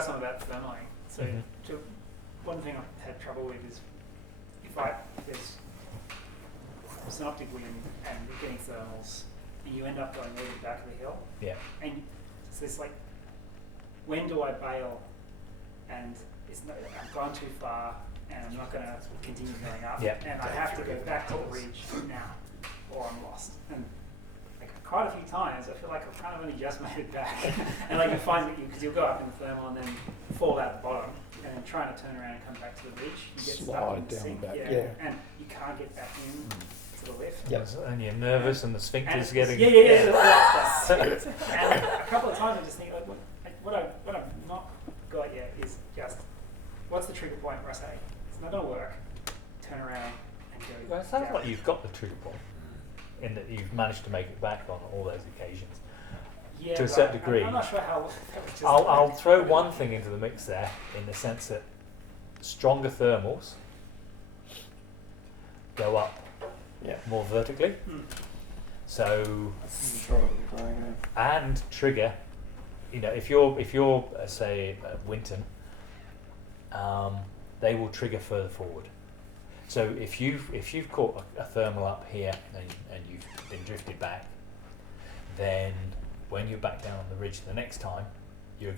Something about thermaling. So one thing I've had trouble with is if there's synoptic wind and you're getting thermals and you end up going over the back of the hill. Yeah. And so it's like, when do I bail? And I've gone too far and I'm not going to continue going up. Yeah. And I have to go back to the ridge now or I'm lost. And like quite a few times I feel like I've kind of only just made it back. And like you find that because you'll go up in the thermal and then fall out the bottom and then trying to turn around and come back to the ridge, you get stuck in the sink. And you can't get back in to the lift. Yes. And you're nervous and the sphincter's getting... Yeah. And a couple of times I just think, what I've not got yet is just, what's the trigger point where I say, it's not going to work, turn around and go. Well, it sounds like you've got the trigger point in that you've managed to make it back on all those occasions. Yeah, to a certain degree. I'm not sure how that was just I'll throw one thing into the mix there, in the sense that stronger thermals go up more vertically. So and trigger, if you're say Winton, they will trigger further forward. So if you've caught a thermal up here and you've been drifted back, then when you're back down on the ridge the next time, you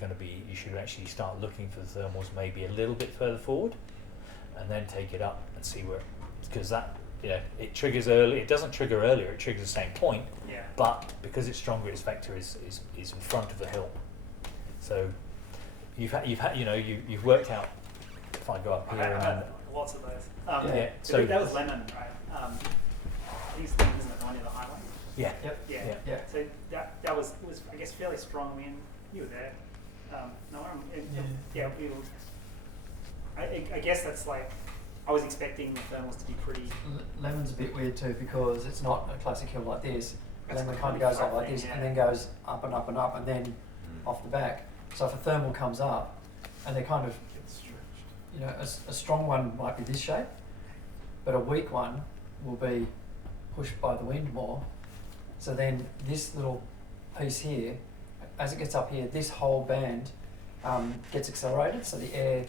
should actually start looking for the thermals maybe a little bit further forward, and then take it up and see where, because that it triggers early. It doesn't trigger earlier. It triggers the same point. Yeah. But because it's stronger, its vector is in front of the hill. So you've worked out. If I go up here, I had lots of those. So that was lemon, right? These things, isn't it, the one near the highway? Yeah. Yeah. So that was I guess fairly strong wind. You were there. I guess that's like, I was expecting the thermals to be pretty. Lemon's a bit weird too because it's not a classic hill like this. That's Lemon kind of goes up like thing, this yeah. and then goes up and up and up and then off the back. So if a thermal comes up and they're kind of, a strong one might be this shape, but a weak one will be pushed by the wind more. So then this little piece here, as it gets up here, this whole band gets accelerated. So the air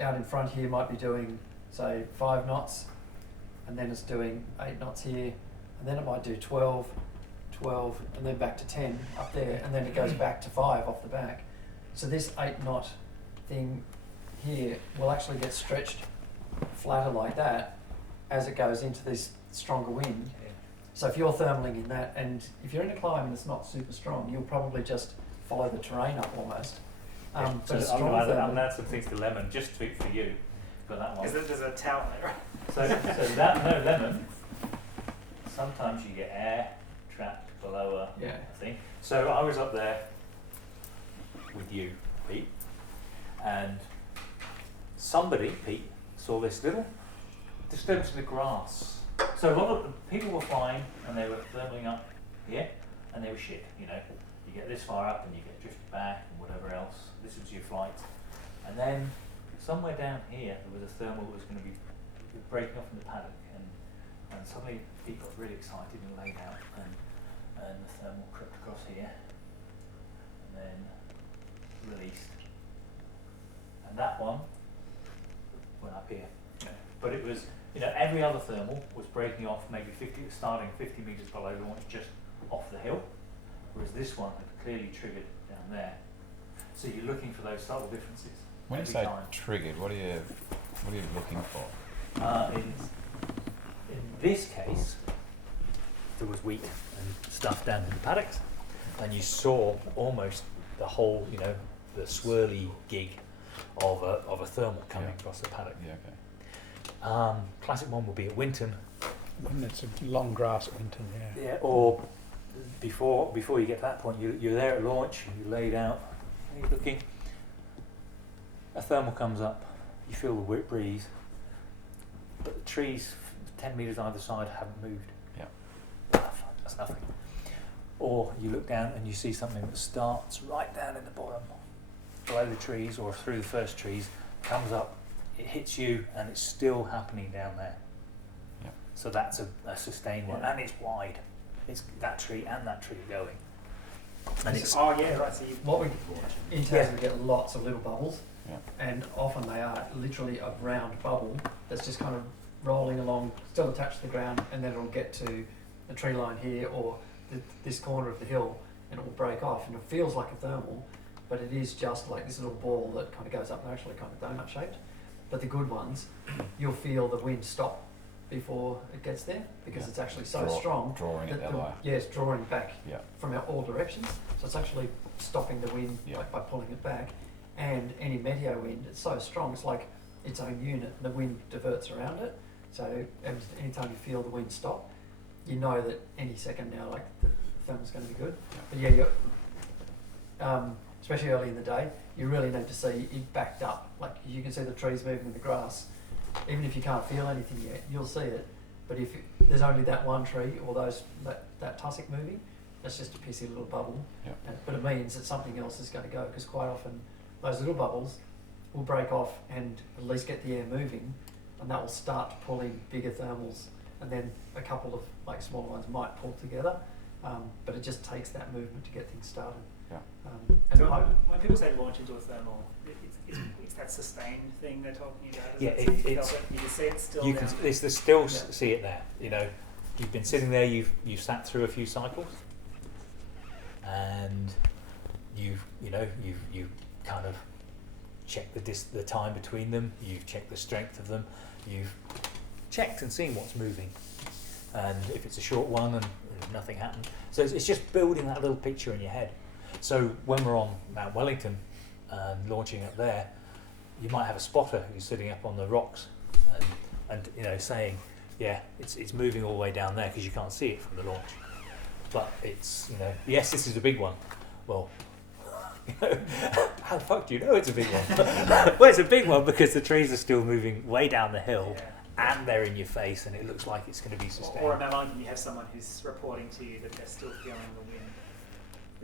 out in front here might be doing, say, 5 knots, and then it's doing 8 knots here, and then it might do 12, and then back to 10 up there, and then it goes back to 5 off the back. So this 8 knot thing here will actually get stretched flatter like that as it goes into this stronger wind. Yeah. So if you're thermaling in that, and if you're in a climb that's not super strong, you'll probably just follow the terrain up almost. But a strong thermal, that's the thing to lemon, just for you, for that one. There's a towel there. So that lemon, sometimes you get air trapped below a thing. So I was up there with you, Pete, and Pete, saw this little disturbance in the grass. So a lot of the people were fine and they were thermaling up here and they were shit, You get this far up and you get drifted back and whatever else. This was your flight. And then somewhere down here there was a thermal that was going to be breaking off in the paddock, and suddenly Pete got really excited and laid out, and the thermal crept across here and then released. And that one went up here. But it was, every other thermal was breaking off maybe starting 50 metres below the one just off the hill, whereas this one had clearly triggered down there. So you're looking for those subtle differences. When you say triggered, what are you looking for? In this case, there was wheat and stuff down in the paddocks, and you saw almost the whole, the swirly gig of a thermal coming across the paddock. Yeah, okay. Classic one would be at Winton. When it's a long grass at Winton, Yeah, or before you get to that point, you're there at launch, you laid out, and you're looking. A thermal comes up, you feel the whip breeze, but the trees 10 metres either side haven't moved. Yeah. That's nothing. Or you look down and you see something that starts right down in the bottom, below the trees or through the first trees, comes up, it hits you, and it's still happening down there. Yeah. So that's a sustained one, and it's wide. It's that tree and that tree going. And it's Oh yeah, right. So you What we in terms we get lots of little bubbles, Yeah. and often they are literally a round bubble that's just kind of rolling along, still attached to the ground, and then it'll get to the tree line here or this corner of the hill, and it will break off, and it feels like a thermal, but it is just like this little ball that kind of goes up and actually kind of donut shaped. But the good ones, you'll feel the wind stop before it gets there because Yeah. it's actually so strong. Drawing it that that way. Yes, drawing back Yeah. from all directions. So it's actually stopping the wind Yeah. like by pulling it back. And any meteo wind, it's so strong, it's like its own unit. The wind diverts around it. So anytime you feel the wind stop, you know that any second now, like the thermal's going to be good. But yeah, you're, especially early in the day, you really need to see it backed up. Like you can see the trees moving in the grass. Even if you can't feel anything yet, you'll see it. But if there's only that one tree or that tussock moving, that's just a pissy little bubble. Yeah. But it means that something else is going to go, because quite often those little bubbles will break off and at least get the air moving, and that will start to pull in bigger thermals, and then a couple of like smaller ones might pull together. But it just takes that movement to get things started. Yeah. And So when people say launch into a thermal, it's that sustained thing they're talking about. Yeah, Is it, it's- you can see it still you down. can still Yeah. see it there. You know, you've been sitting there. You've sat through a few cycles, and you've kind of checked the time between them. You've checked the strength of them. You've checked and seen what's moving, and if it's a short one and nothing happened. So it's just building that little picture in your head. So when we're on Mount Wellington and launching up there, you might have a spotter who's sitting up on the rocks and saying, yeah, it's moving all the way down there because you can't see it from the launch. But it's, yes, this is a big one. Well, how the fuck do you know it's a big one? Well, it's a big one because the trees are still moving way down the hill. Yeah. And they're in your face, and it looks like it's going to be sustained. Or at Mount Wellington, you have someone who's reporting to you that they're still feeling the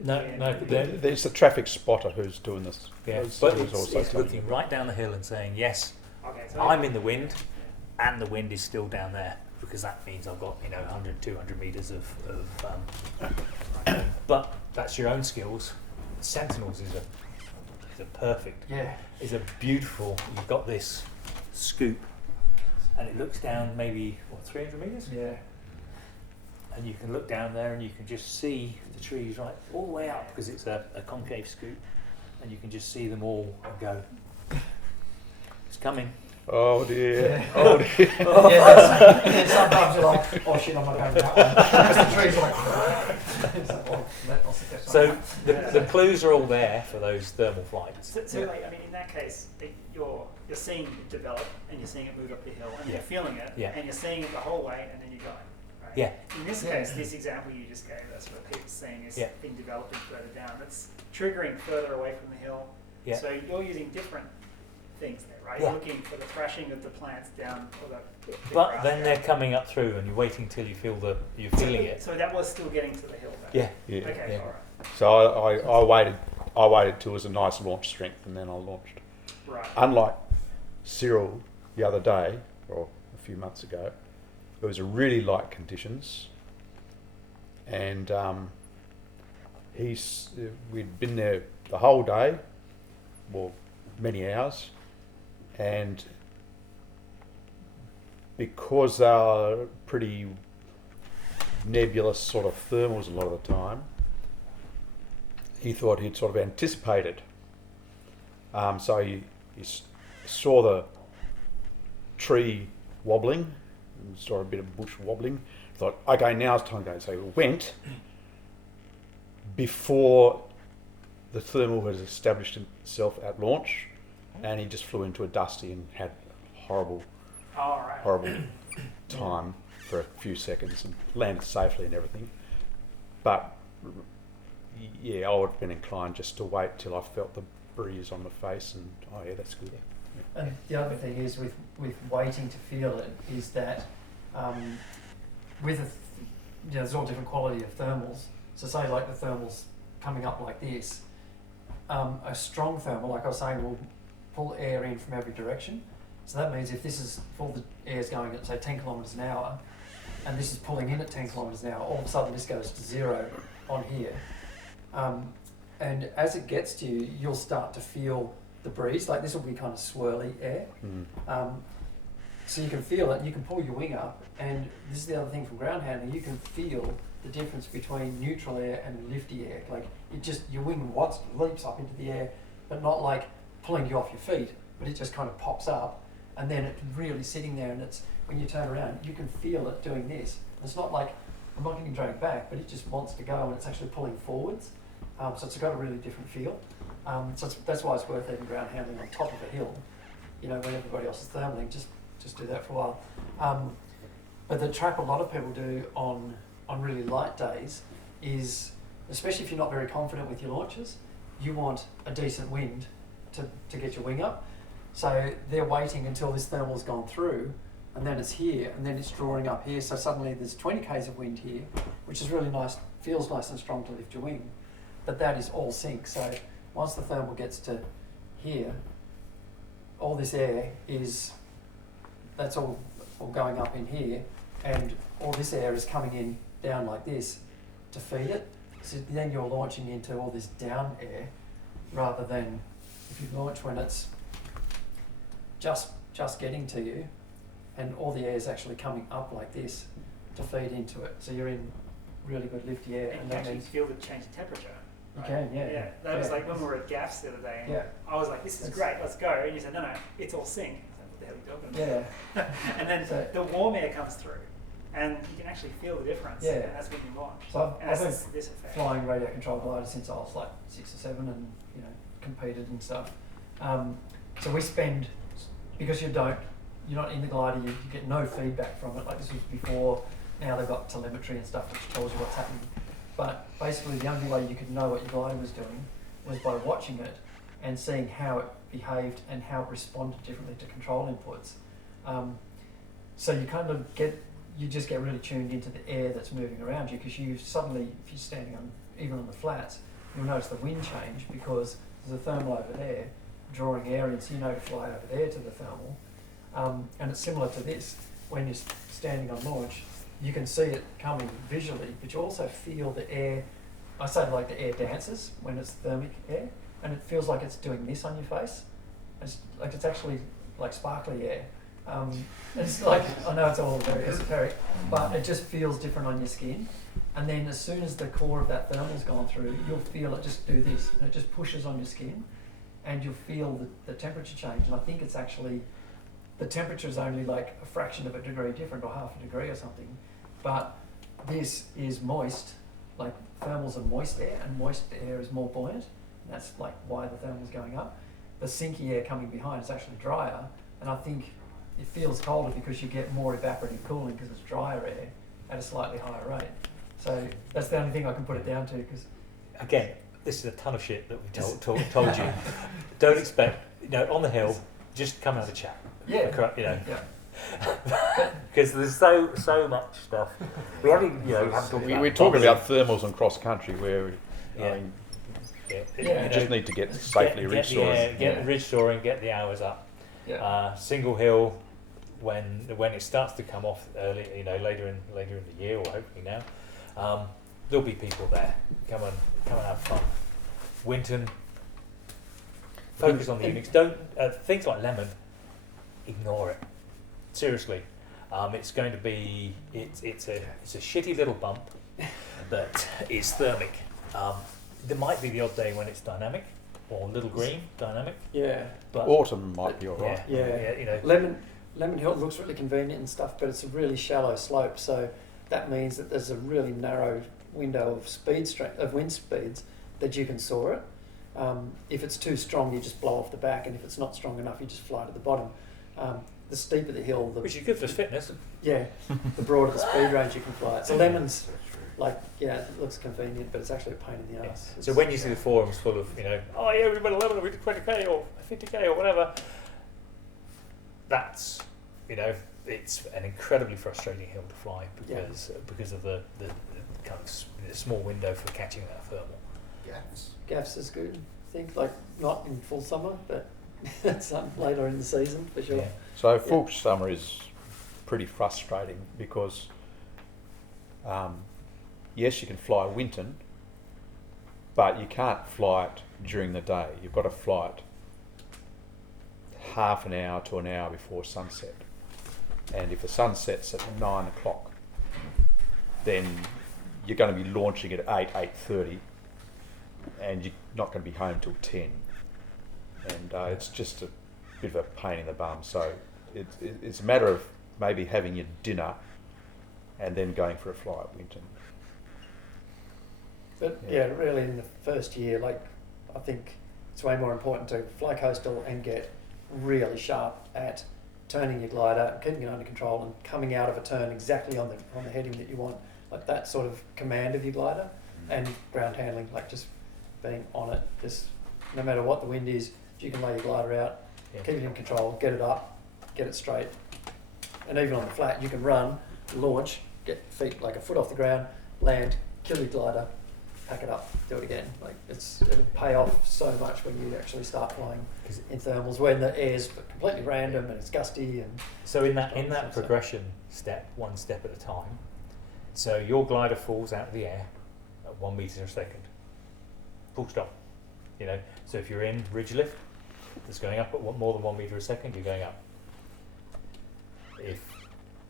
wind. There's the traffic spotter who's doing this. Yeah, Those but things also it's telling looking you. right down the hill and saying, yes, Okay, so I'm in the wind, and the wind is still down there, because that means I've got 100, 200 meters of but that's your own skills. Sentinels is a perfect, is a beautiful. You've got this scoop, and it looks down maybe 300 meters. yeah. And you can look down there and you can just see the trees right all the way up, because it's a concave scoop, and you can just see them all and go, it's coming. Oh dear. Yeah. Oh dear. Yeah, sometimes you're like, oh shit, I'm not going that one. Because the tree's like, it's like, oh, I'll sit there. So the clues are all there for those thermal flights. So like, I mean, in that case, you're seeing it develop, and you're seeing it move up the hill, and Yeah. you're feeling it, Yeah. and you're seeing it the whole way, and then you're going. Right? Yeah. In this Yeah. case, this example you just gave us, where Pete's seeing is Yeah. being developing further down, that's triggering further away from the hill. Yeah. So you're using different things there, right? Yeah. You're looking for the thrashing of the plants down, or the But grass then down. they're coming up through, and you're waiting till you feel you're feeling it. So that was still getting to the hill, though. Yeah. Yeah. Okay, Yeah. all right. So I waited till it was a nice launch strength, and then I launched. Right. Unlike Cyril the other day, or a few months ago, it was really light conditions, and we'd been there the whole day, well, many hours, and because they are pretty nebulous sort of thermals a lot of the time, he thought he'd sort of anticipated. So he saw the tree wobbling, saw a bit of bush wobbling, thought, okay, now it's time to go. So he went before the thermal has established itself at launch, and he just flew into a dusty and had horrible All right. horrible time for a few seconds and landed safely and everything. But yeah, I would have been inclined just to wait till I felt the breeze on my face, and oh yeah, that's good. And the other thing is with waiting to feel it is that there's all different quality of thermals. So say like the thermals coming up like this, a strong thermal, like I was saying, will pull air in from every direction. So that means if all the air's going at say 10 kilometres an hour, and this is pulling in at 10 kilometres an hour, all of a sudden this goes to zero on here. And as it gets to you, you'll start to feel the breeze. Like this will be kind of swirly air. So you can feel it, and you can pull your wing up. And this is the other thing from ground handling, you can feel the difference between neutral air and lifty air. Like it just, your wing leaps up into the air, but not like pulling you off your feet, but it just kind of pops up, and then it's really sitting there, and it's, when you turn around, you can feel it doing this. It's not like, I'm not getting dragged back, but it just wants to go, and it's actually pulling forwards. So it's got a really different feel. That's why it's worth even ground handling on top of a hill. You know, when everybody else is thermaling, just do that for a while. But the trap a lot of people do on really light days is, especially if you're not very confident with your launches, you want a decent wind to get your wing up. So they're waiting until this thermal's gone through, and then it's here, and then it's drawing up here. So suddenly there's 20 k's of wind here, which is really nice, feels nice and strong to lift your wing. But that is all sink. So once the thermal gets to here, all this air is, that's all going up in here, and all this air is coming in down like this to feed it. So then you're launching into all this down air, rather than if you launch when it's just getting to you, and all the air is actually coming up like this to feed into it. So you're in really good lifty air, And and you that actually means feel the change in temperature. you right? can, yeah. Yeah, that was like when we were at GAFs the other day, and Yeah. I was like, this is great, let's go. And you said, no, it's all sync. I was like, what the hell are you talking about? Yeah. And then So- the warm air comes through, and you can actually feel the difference. Yeah. And that's when you launch. So And I've that's been this effect. flying radio controlled gliders since I was like 6 or 7, and you know, competed and stuff. So we spend, because you're not in the glider, you get no feedback from it. Like this was before. Now they've got telemetry and stuff which tells you what's happening. But basically the only way you could know what your glider was doing was by watching it and seeing how it behaved and how it responded differently to control inputs. So you kind of just get really tuned into the air that's moving around you, because you suddenly, if you're standing on, even on the flats, you'll notice the wind change because there's a thermal over there drawing air in, so you know to fly over there to the thermal. And it's similar to this. When you're standing on launch, you can see it coming visually, but you also feel the air. I say like the air dances when it's thermic air, and it feels like it's doing this on your face. It's actually like sparkly air. It's like, I know it's all very esoteric, but it just feels different on your skin. And then as soon as the core of that thermal's gone through, you'll feel it just do this, and it just pushes on your skin, and you'll feel the temperature change. And I think it's actually, the temperature is only like a fraction of a degree different, or half a degree or something. But this is moist, like thermals are moist air, and moist air is more buoyant. And that's like why the thermal's going up. The sinky air coming behind is actually drier, and I think it feels colder because you get more evaporative cooling because it's drier air at a slightly higher rate. So that's the only thing I can put it down to. Because Again, this is a ton of shit that we told you. Don't expect, on the hill, just come and have a chat. yeah, Yeah. Because there's so much stuff. We haven't, haven't talked about. We're talking about thermals and cross country where Yeah. I mean, Yeah. you just need to get safely ridge soaring. Get the ridge soaring, get the hours up. yeah. Single hill, when it starts to come off early, later in the year, or hopefully now, there'll be people there. Come and have fun. Winton, focus on the units. Don't things like lemon. Ignore it. Seriously, it's going to be it's a shitty little bump that is thermic. There might be the odd day when it's dynamic, or little green dynamic. Yeah. But Autumn might be alright. Yeah. Lemon Hill looks really convenient and stuff, but it's a really shallow slope, so that means that there's a really narrow window of wind speeds that you can soar it. If it's too strong, you just blow off the back, and if it's not strong enough, you just fly to the bottom. The steeper the hill, which is good for fitness. the broader the speed range you can fly it. So lemon's it looks convenient, but it's actually a pain in the ass. So when you see the forums full of, oh yeah, we've got 11, we did 20k or 50k or whatever, that's, it's an incredibly frustrating hill to fly because of the kind of the small window for catching that thermal. Gaffs is good, I think, like not in full summer, but it's later in the season for sure. Yeah. So full summer is pretty frustrating because yes, you can fly Winton, but you can't fly it during the day. You've got to fly it half an hour to an hour before sunset. And if the sun sets at 9 o'clock, then you're going to be launching at 8:30, and you're not going to be home till 10. And it's just a bit of a pain in the bum. So it's a matter of maybe having your dinner and then going for a fly at Winton. But yeah, really in the first year, like, I think it's way more important to fly coastal and get really sharp at turning your glider, keeping it under control, and coming out of a turn exactly on the heading that you want. Like that sort of command of your glider, and ground handling, like just being on it. Just no matter what the wind is, if you can lay your glider out, keep it in control, get it up, get it straight, and even on the flat, you can run, launch, get feet like a foot off the ground, land, kill your glider, pack it up, do it again. Like it'll pay off so much when you actually start flying in thermals, when the air's completely random and it's gusty. And so in that progression step, one step at a time. So your glider falls out of the air at 1 meter a second. Full stop. You know. So if you're in ridge lift, that's going up at more than 1 meter a second, you're going up. If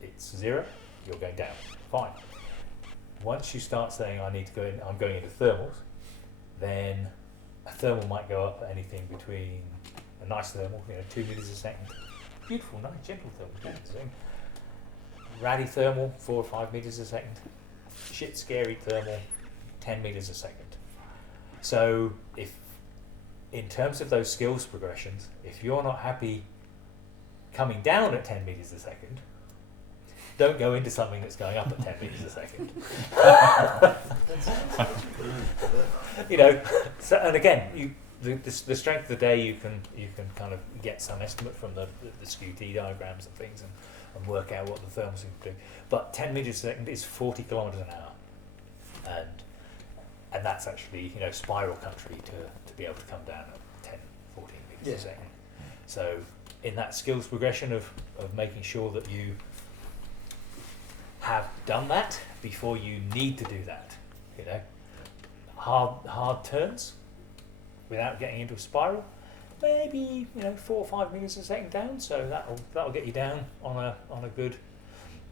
it's 0, you're going down. Fine. Once you start saying I'm going into thermals, then a thermal might go up anything between a nice thermal, 2 meters a second, beautiful, nice, gentle thermal, 2 meters a second. Ratty thermal, 4 or 5 meters a second. Shit scary thermal, 10 meters a second. So if, in terms of those skills progressions, if you're not happy coming down at 10 meters a second, don't go into something that's going up at 10 meters a second. So, and again, the strength of the day, you can kind of get some estimate from the SKU-T diagrams and things, and work out what the thermals are doing. But 10 meters a second is 40 kilometers an hour, and that's actually spiral country to be able to come down at 10, 14 meters a second. So in that skills progression of making sure that you have done that before you need to do that, hard turns without getting into a spiral, maybe 4 or 5 meters a second down. So that'll get you down on a good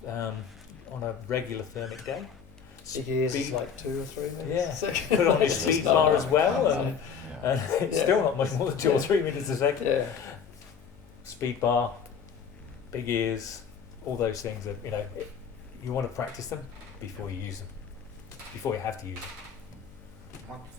on a regular thermic day. Big ears is like 2 or 3 meters Yeah. a second. Put on your speed bar as well, and it's still not much more than 2 or 3 meters a second. Yeah. Speed bar, big ears, all those things are, you want to practice them before you use them, before you have to use them.